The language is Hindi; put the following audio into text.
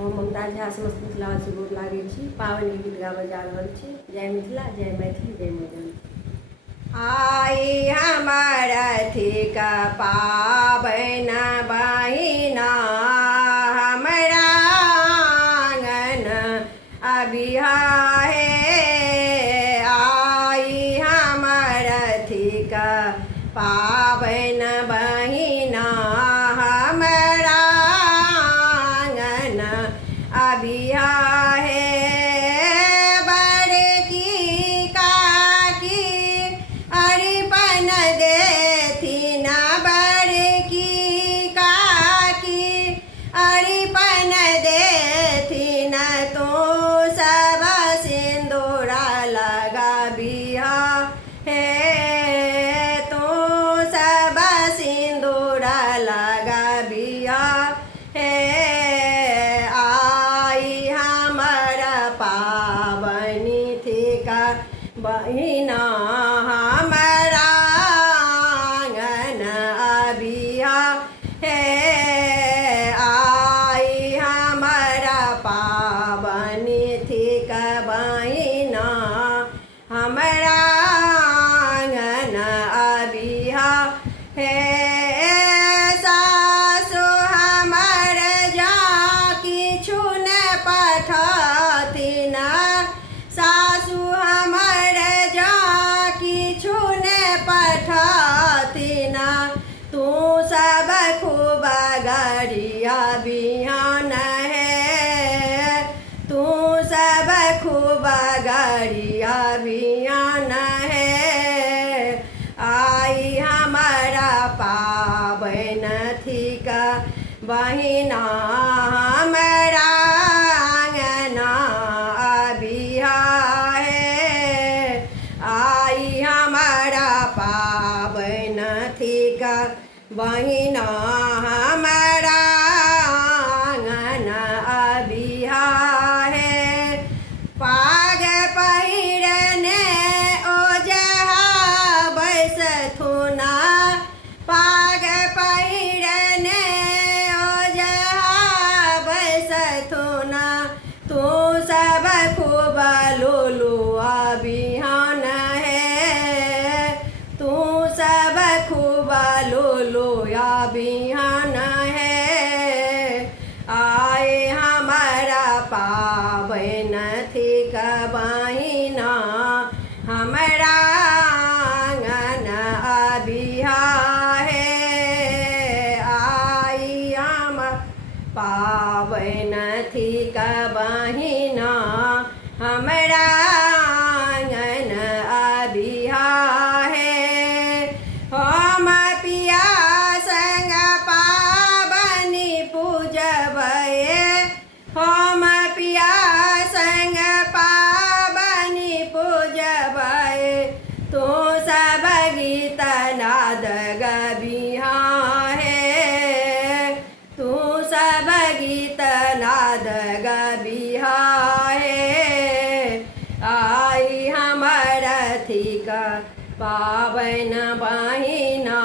हम ममता झा समस्त मिथिलावासी गोर लागै छी। पावनि गीत गाबऽ जा रहल छी। जय मिथिला, जय मैथिली, जय मैदान। आई हमर अथिक पाबनि बहिना हमरा आंगन अबिहा हे। आई हमर अथिक पाबनि बहिना हमरा आंगन अबिहा हे। बड़की काकी अरिपन देथिन, बड़की काकी अरिपन देथिन, तू सब सिंदूरा लगाबिहा हे। तू सब सिंदूरा लगाबिहा हे। आई हमर पाबनि थिक बहिना हमरा आंगन अबिहा हे। आई हमर पाबनि थिक बहिना हमरा आंगन अबिहा हे। सासु हमर जा किछु ने पठथिन, सासु हमर जा किछु ने पठथिन, तू सब खूब गरिया बिहान हे। तू सब खूब गरिया बिहान हे। आई हमारा पाबनि थिक बहिना हमरा आंगन अबिहा हे। आई हमारा पाबनि थिक बहिना हमरा आंगन अबिहा हे। पाग पहिरने ओजहा बैसथुन, पाग पहिरने ओजहा बैसथुन, तू सब खूब लुलुआ बिहान हे। तू सब खूब लुलुआ बिहान हे। आए हमारा पाबनि थिक बहिना हमरा आंगन अबिहा हे। आई हम पाबनि थिक बहिना हमरा आंगन अबिहा हे। हम पिया संग पाबनि पूजबै, हम पिया संग पाबनि पूजबै, तू सब गीत नाद गबिहा हे। तू सब गीत नाद गबिहा हे। आई हमर थिक पाबनि बहिना